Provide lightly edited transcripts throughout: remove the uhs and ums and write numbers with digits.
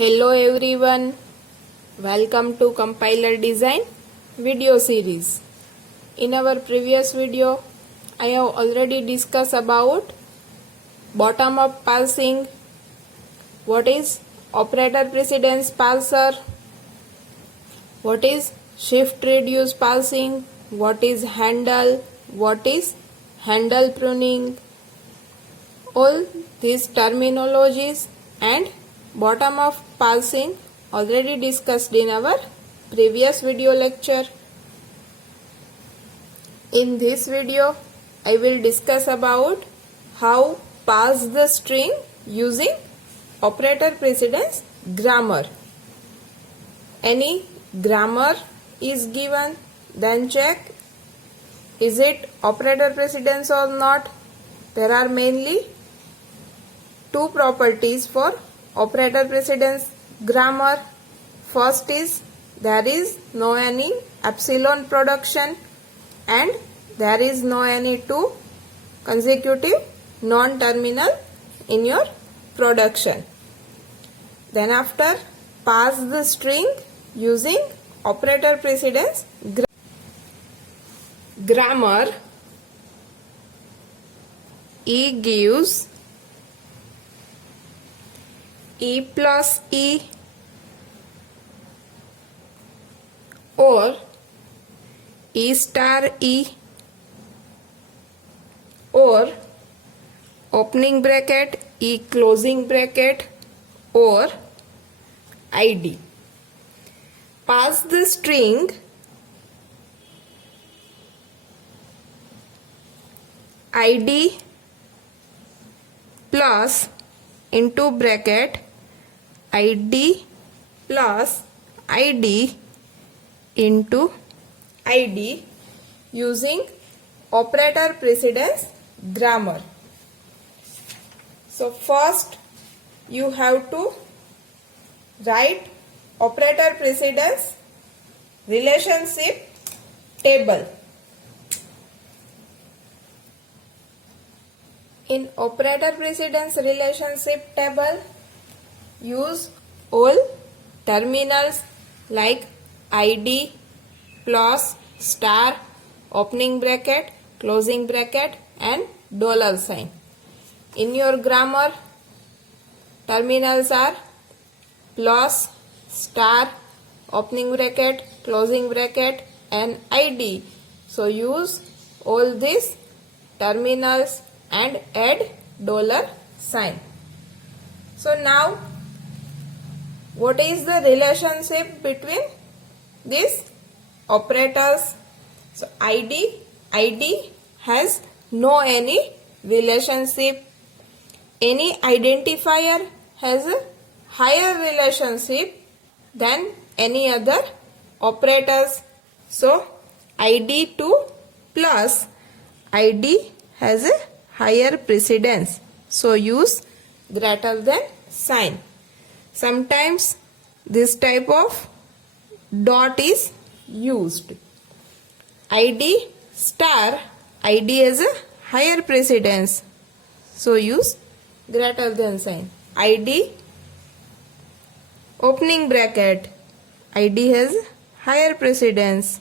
Hello everyone, welcome to Compiler Design video series. In our previous video, I have already discussed about bottom-up parsing, what is operator precedence parser, what is shift reduce parsing, what is handle, what is handle pruning, all these terminologies and bottom-up parsing already discussed in our previous video lecture. In this video, I will discuss about how parse the string using operator precedence grammar. Any grammar is given, then check is it operator precedence or not. There are mainly two properties for operator precedence grammar. First is there is no any epsilon production and there is no any two consecutive non-terminal in your production. Then after parse the string using operator precedence grammar. E gives E plus E or E star E or opening bracket E closing bracket or ID. Parse the string ID plus into bracket ID plus ID into ID using operator precedence grammar. So first you have to write operator precedence relationship table. In operator precedence relationship table, use all terminals like ID plus star opening bracket closing bracket and dollar sign. In your grammar, terminals are plus star opening bracket closing bracket and ID. So use all these terminals and add dollar sign. So now what is the relationship between these operators? So ID has no any relationship. Any identifier has a higher relationship than any other operators. So ID 2 plus ID has a higher precedence. So use greater than sign. Sometimes this type of dot is used. ID star, ID has a higher precedence. So use greater than sign. ID opening bracket, ID has higher precedence.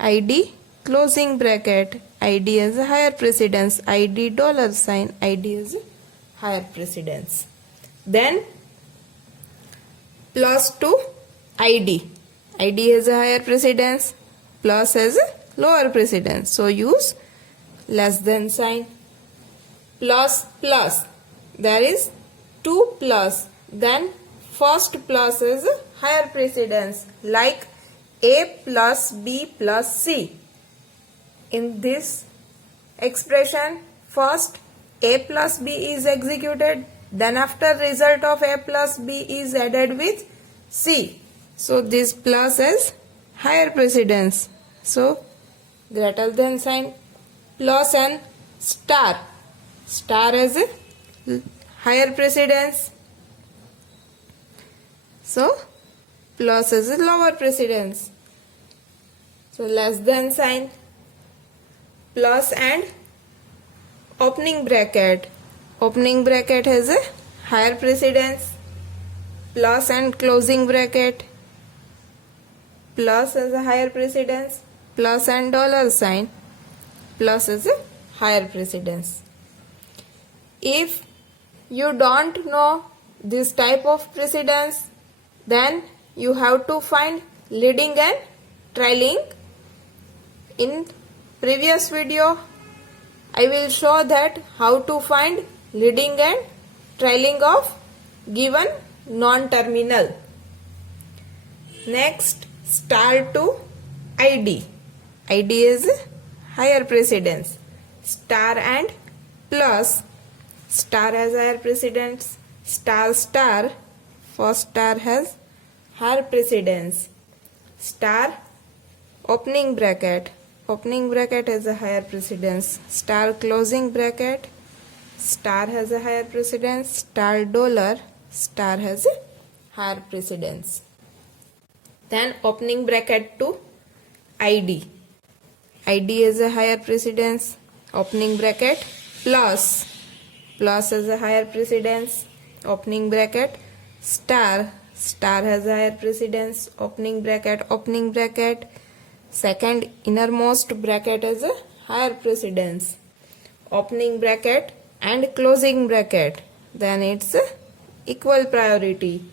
ID closing bracket, ID has a higher precedence. ID dollar sign, ID has a higher precedence. Then plus to ID. ID has a higher precedence. Plus has a lower precedence. So use less than sign. Plus plus. There is two plus. Then first plus is a higher precedence like A plus B plus C. In this expression, first A plus B is executed, then after result of A plus B is added with C. So this plus is higher precedence. So greater than sign. Plus and star. Star has a higher precedence. So plus is a lower precedence. So less than sign. Plus and opening bracket. Opening bracket has a higher precedence. plus and closing bracket, plus as a higher precedence, plus and dollar sign, plus as a higher precedence. If you don't know this type of precedence, then you have to find leading and trailing. In previous video, I will show that how to find leading and trailing of given non-terminal. Next, star to ID. ID is higher precedence. Star and plus. Star has higher precedence. Star star. First star has higher precedence. Star opening bracket. Opening bracket has a higher precedence. Star closing bracket. Star has a higher precedence. Star dollar. Star has a higher precedence. Then opening bracket to ID. ID has a higher precedence. Opening bracket plus. Plus has a higher precedence. Opening bracket star. Star has a higher precedence. Opening bracket. Second innermost bracket has a higher precedence. Opening bracket and closing bracket. Then it's equal priority.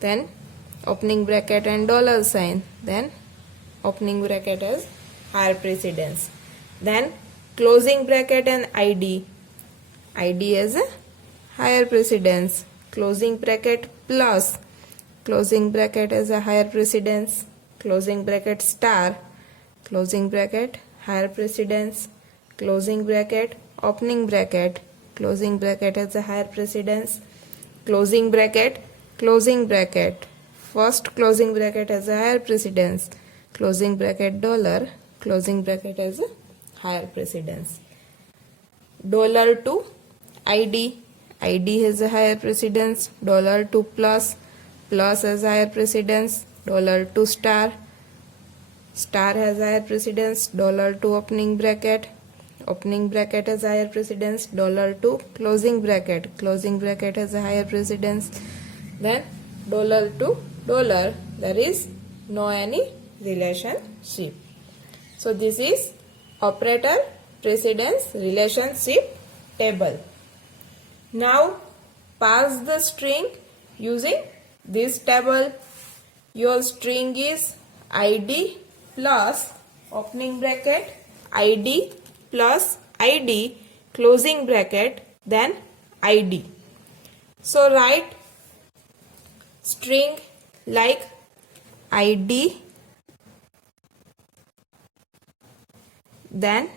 Then opening bracket and dollar sign. Then opening bracket has higher precedence. Then closing bracket and ID. ID has a higher precedence. Closing bracket plus. Closing bracket has a higher precedence. Closing bracket star. Closing bracket higher precedence. Closing bracket opening bracket. Closing bracket has a higher precedence. Closing bracket closing bracket. First closing bracket has a higher precedence. Closing bracket dollar. Closing bracket has a higher precedence. Dollar to ID. ID has a higher precedence. Dollar to plus. Plus has higher precedence. Dollar to star. Star has higher precedence. Dollar to opening bracket. Opening bracket has higher precedence. Dollar to closing bracket. Closing bracket has a higher precedence. Then dollar to dollar. There is no any relationship. So this is operator precedence relationship table. Now pass the string using this table. Your string is ID plus opening bracket, ID plus ID, closing bracket, then ID. So write string like ID, then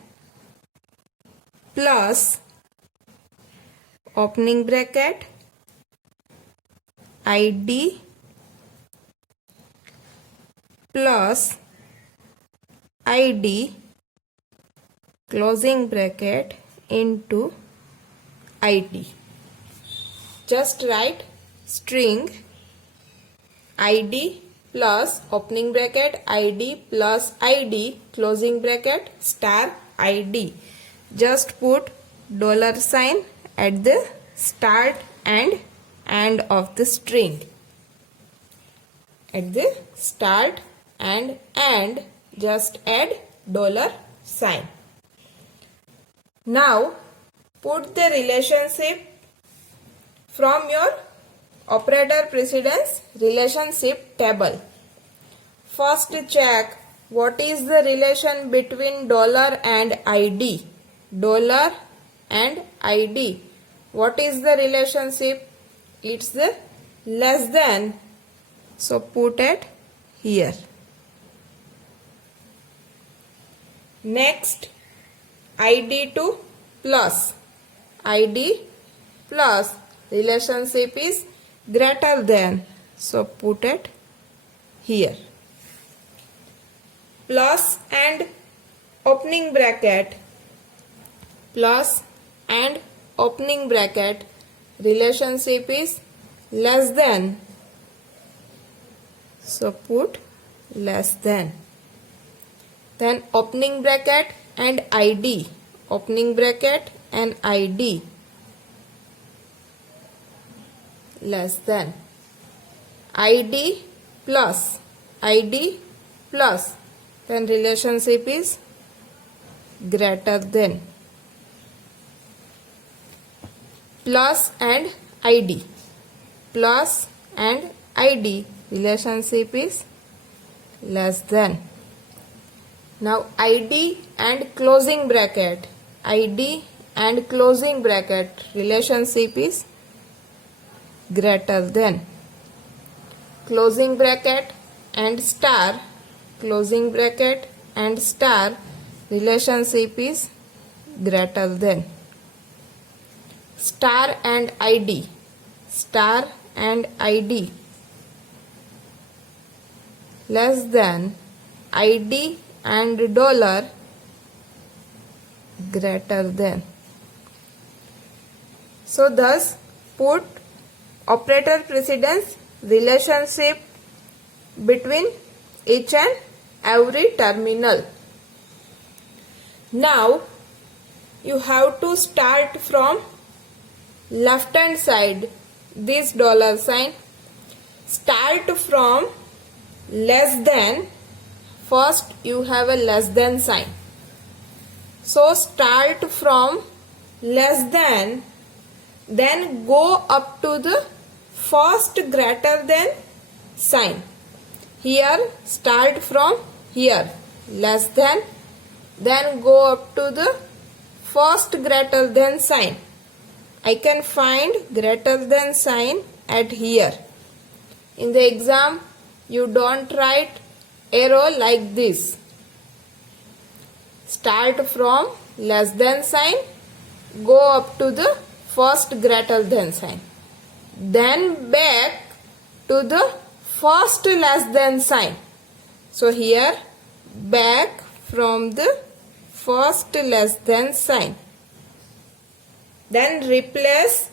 plus opening bracket, ID plus ID, closing bracket into ID. Just write string ID plus opening bracket, ID plus ID, closing bracket, star ID. Just put dollar sign at the start and end of the string. At the start and end, just add dollar sign. Now put the relationship from your operator precedence relationship table. First check what is the relation between dollar and ID. Dollar and ID. What is the relationship? It's the less than. So put it here. Next, ID to plus. ID plus relationship is greater than. So put it here. Plus and opening bracket. Plus and opening bracket relationship is less than. So put less than. Then opening bracket and ID. Opening bracket and ID less than. id plus, then relationship is greater than. Plus and id relationship is less than. Now id and closing bracket relationship is greater than. Closing bracket and star relationship is greater than. Star and id less than. id and dollar greater than. So thus put operator precedence relationship between each and every terminal. Now you have to start from left hand side, this dollar sign. Start from less than. First you have a less than sign. So start from less than, then go up to the first greater than sign. Here start from here less than, then go up to the first greater than sign. I can find greater than sign at here. In the exam you don't write arrow like this. Start from less than sign, go up to the first greater than sign, then back to the first less than sign. So here back from the first less than sign. Then replace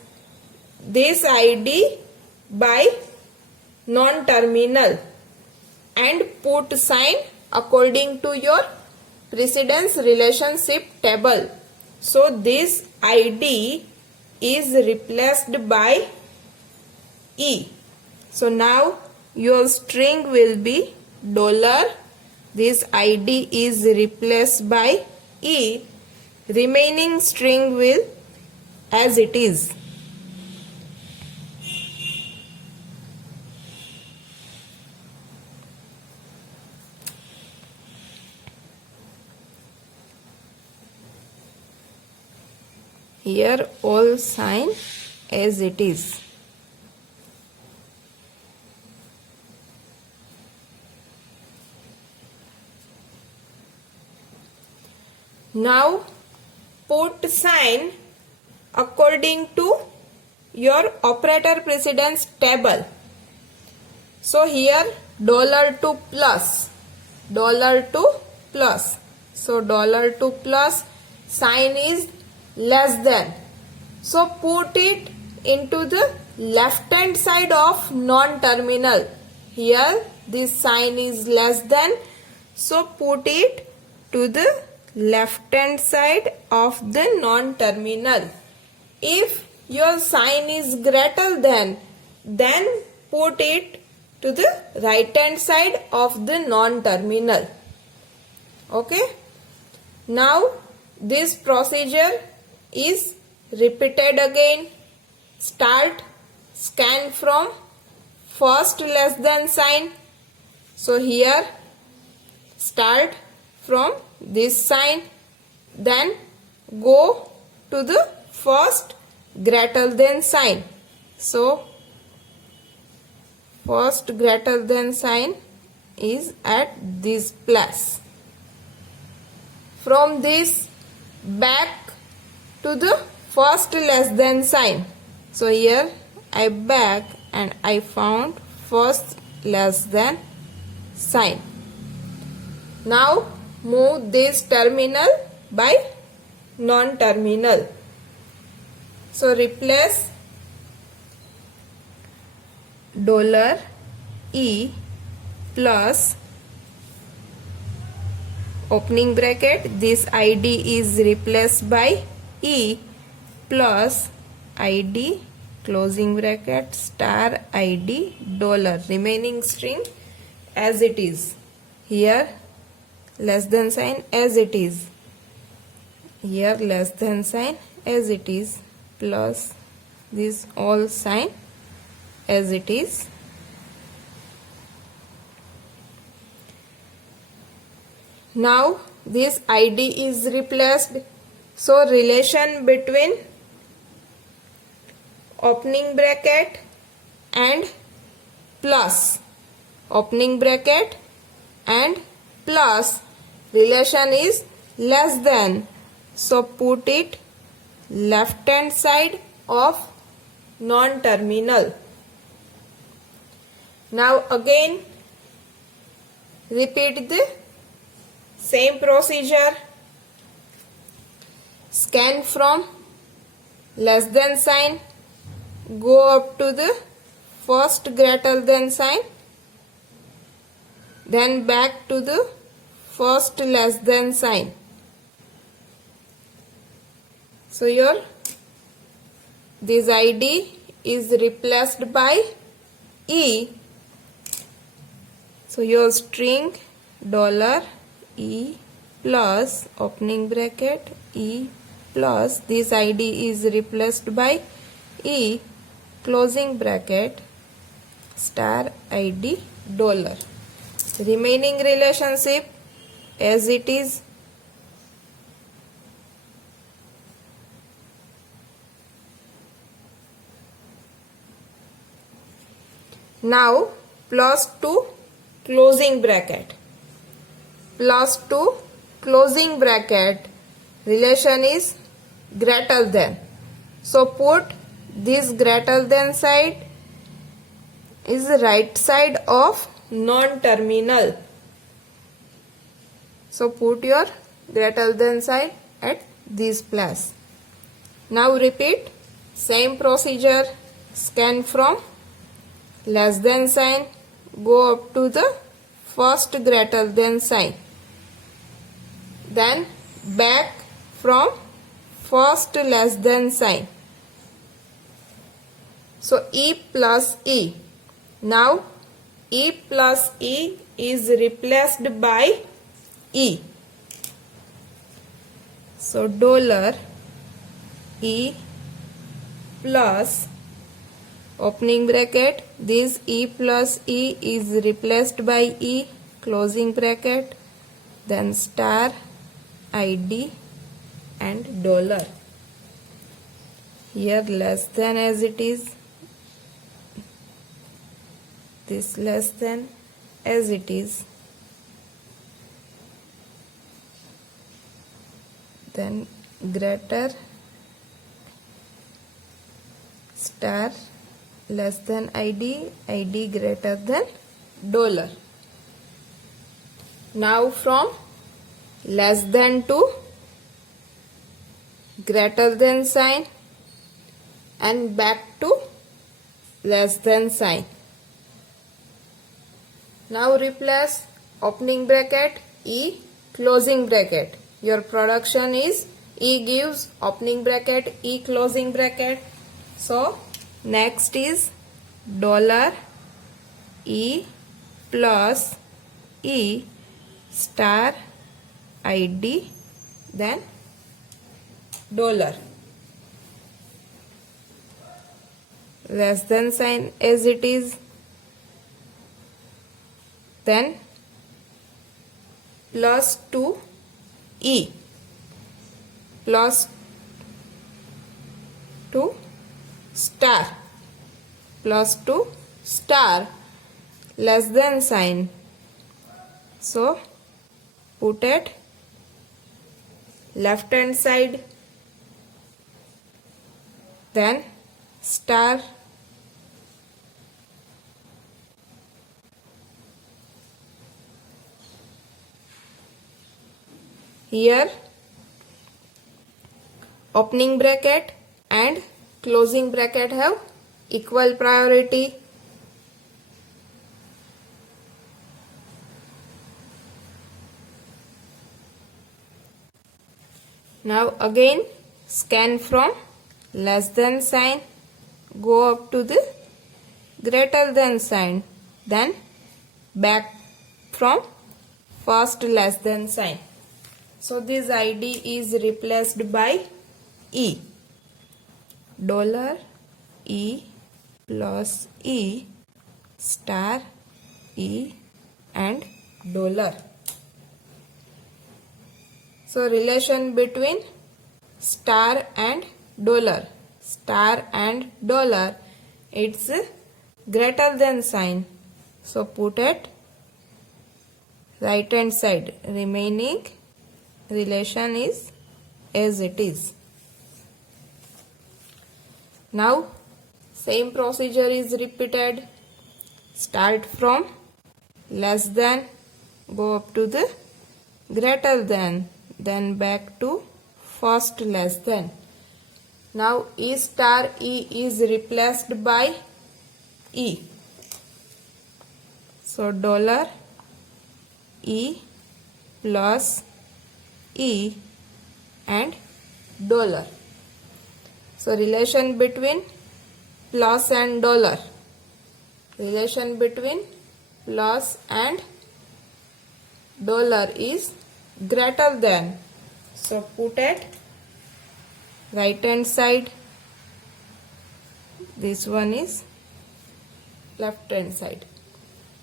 this id by non-terminal and put sign according to your precedence relationship table. So this id is replaced by E. So now your string will be dollar. This id is replaced by E. Remaining string will as it is. Here all sign as it is. Now put sign according to your operator precedence table. So here $2 plus. So $2 plus sign is less than. So put it into the left hand side of non-terminal. Here this sign is less than. So put it to the left hand side of the non-terminal. If your sign is greater than, then put it to the right hand side of the non-terminal. Okay. Now this procedure is repeated again. Start, scan from first less than sign. So here start from this sign, then go to the first greater than sign. So first greater than sign is at this place. From this back to the first less than sign. So here I back and I found first less than sign. Now move this terminal by non-terminal. So replace $E plus opening bracket, this id is replaced by E plus id closing bracket, star ID, dollar. Remaining string as it is. Here less than sign as it is. Here less than sign as it is, plus this all sign as it is. Now this ID is replaced, so relation between opening bracket and plus, opening bracket and plus, relation is less than, so put it left hand side of non-terminal. Now again repeat the same procedure. Scan from less than sign, go up to the first greater than sign, then back to the first less than sign. So your this ID is replaced by E. So your string $E plus opening bracket E plus this ID is replaced by E closing bracket star ID dollar. Remaining relationship as it is. Now plus to closing bracket. Plus to closing bracket relation is greater than. So put this greater than side is right side of non-terminal. So put your greater than side at this place. Now repeat same procedure. Scan from less than sign, go up to the first greater than sign, then back from first less than sign. So E plus E. Now E plus E is replaced by E. So $E plus opening bracket, this E plus E is replaced by E closing bracket, then star ID and dollar. Here less than as it is, this less than as it is, then greater star less than ID, ID greater than dollar. Now from less than to greater than sign and back to less than sign. Now replace opening bracket E closing bracket. Your production is E gives opening bracket E closing bracket. So next is $E plus E star ID then dollar. Less than sign as it is, then plus to E plus to star plus to star less than sign. So put it left hand side, then star here opening bracket and closing bracket have equal priority. Now again scan from less than sign, go up to the greater than sign, then back from first less than sign. So this ID is replaced by E. $E plus E star E and dollar. So relation between star and dollar. Star and dollar, it's greater than sign. So put at right hand side. Remaining relation is as it is. Now same procedure is repeated. Start from less than, go up to the greater than, then back to first less than. Now E star E is replaced by E. So $E plus E and dollar. So relation between plus and dollar. Relation between plus and dollar is greater than. So put at right hand side. This one is left hand side.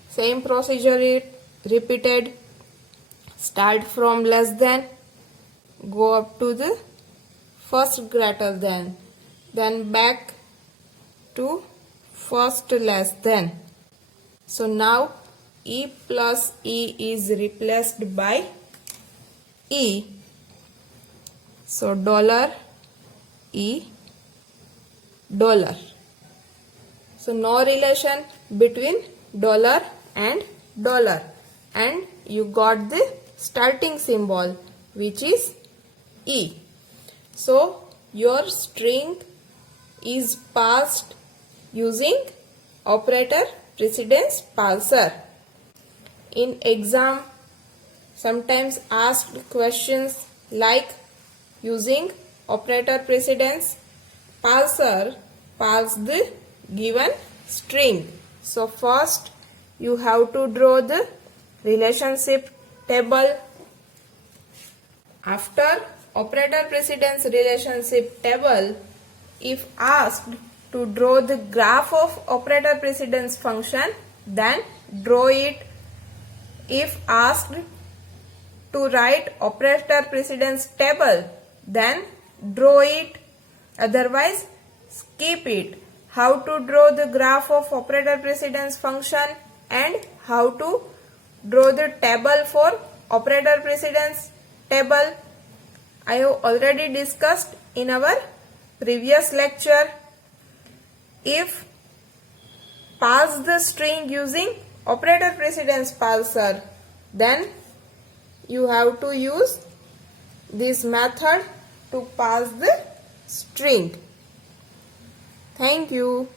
Same procedure is repeated. Start from less than, go up to the first greater than, then back to first less than. So now E plus E is replaced by E. So $E dollar. So no relation between dollar and dollar, and you got the starting symbol, which is E. So your string is passed using operator precedence parser. In exam, sometimes asked questions like using operator precedence parser parse the given string. So first you have to draw the relationship table. After operator precedence relationship table, if asked to draw the graph of operator precedence function, then draw it. If asked to write operator precedence table, then draw it. Otherwise, skip it. How to draw the graph of operator precedence function and how to draw the table for operator precedence table, I have already discussed in our previous lecture. If parse the string using operator precedence parser, then you have to use this method to parse the string. Thank you.